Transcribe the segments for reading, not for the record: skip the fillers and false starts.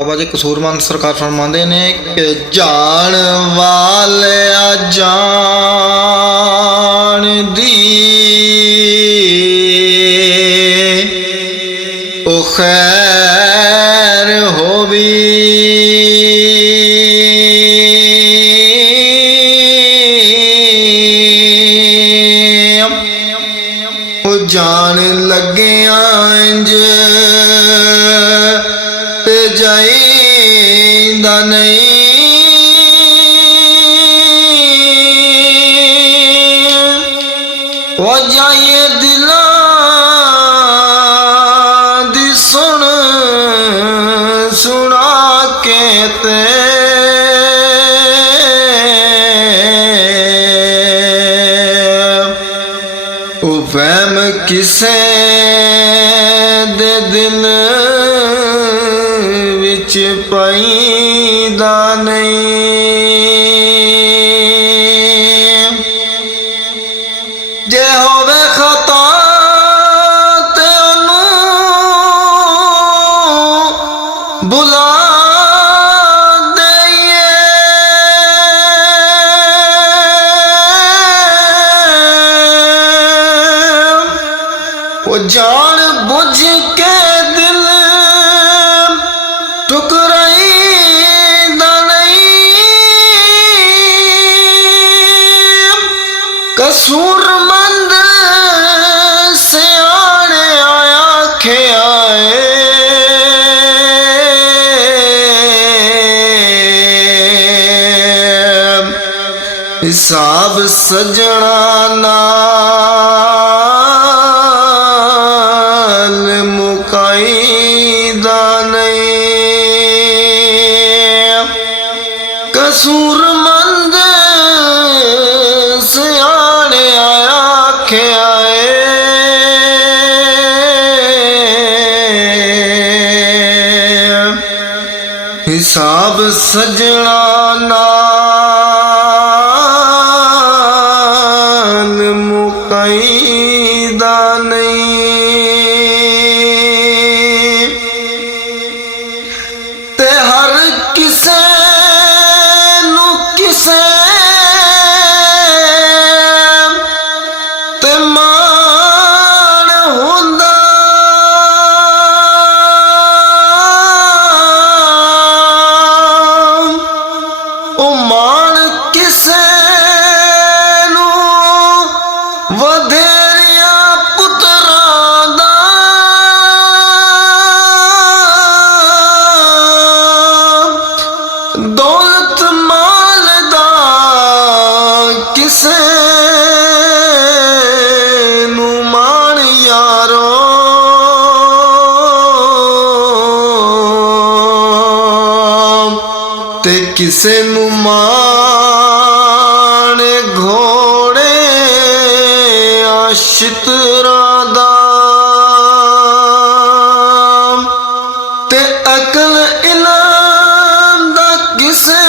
ਬਾਬਾ ਜੀ ਕਸੂਰਮੰਦ ਸਰਕਾਰ ਫਰਮਾਉਂਦੇ ਨੇ ਕਿ ਜਾਣ ਵਾਲਿਆ ਜਾਣਦੀ ਉਹ ਖੈਰ ਹੋਵੀ ਉਹ ਜਾਣ ਲੱਗਿਆ ਇੰਜ ਤੇ ਜਾਈਂਦਾ नहीं वो जाइए दिलां दी सुन सुना के ते वो वहम किसे दे दिल विच पैदा नहीं जे होवे खता ते ओनू बुला दईए वो जान बुझ के दिल टुकराईंदा नहीं कसूरमंद सियाणे आखे आए हिसाब सजना नाल मुकाईदा नहीं कसूरमंद सियाणे आखे आए हिसाब सजना नाल मुकाईदा नहीं ते हर किसे नू किसे ते मान हुंदा ओ मान किसे नू वधेरिया पुत्रां दा दौलत माल दा किसे नू मान यारो ते किसे नू मान घोड़े आशितरां दा ते अकल इल्म दा किसे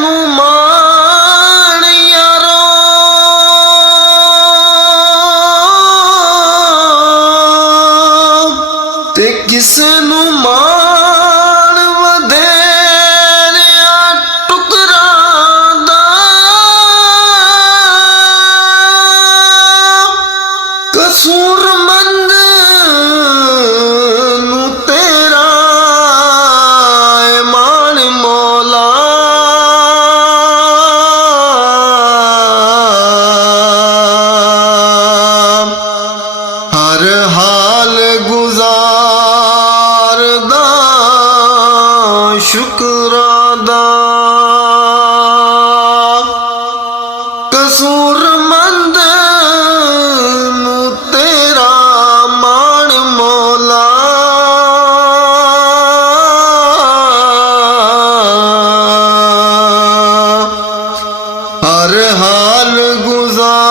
नू मान यारो ते किसे नू मान वधेरिया टुकरां दा कसूरमंद नू तेरा ईमान मौला हर हाल गुजारदा शुक्रादा कसूरमंद नू तेरा मान मौला हर हाल गुजार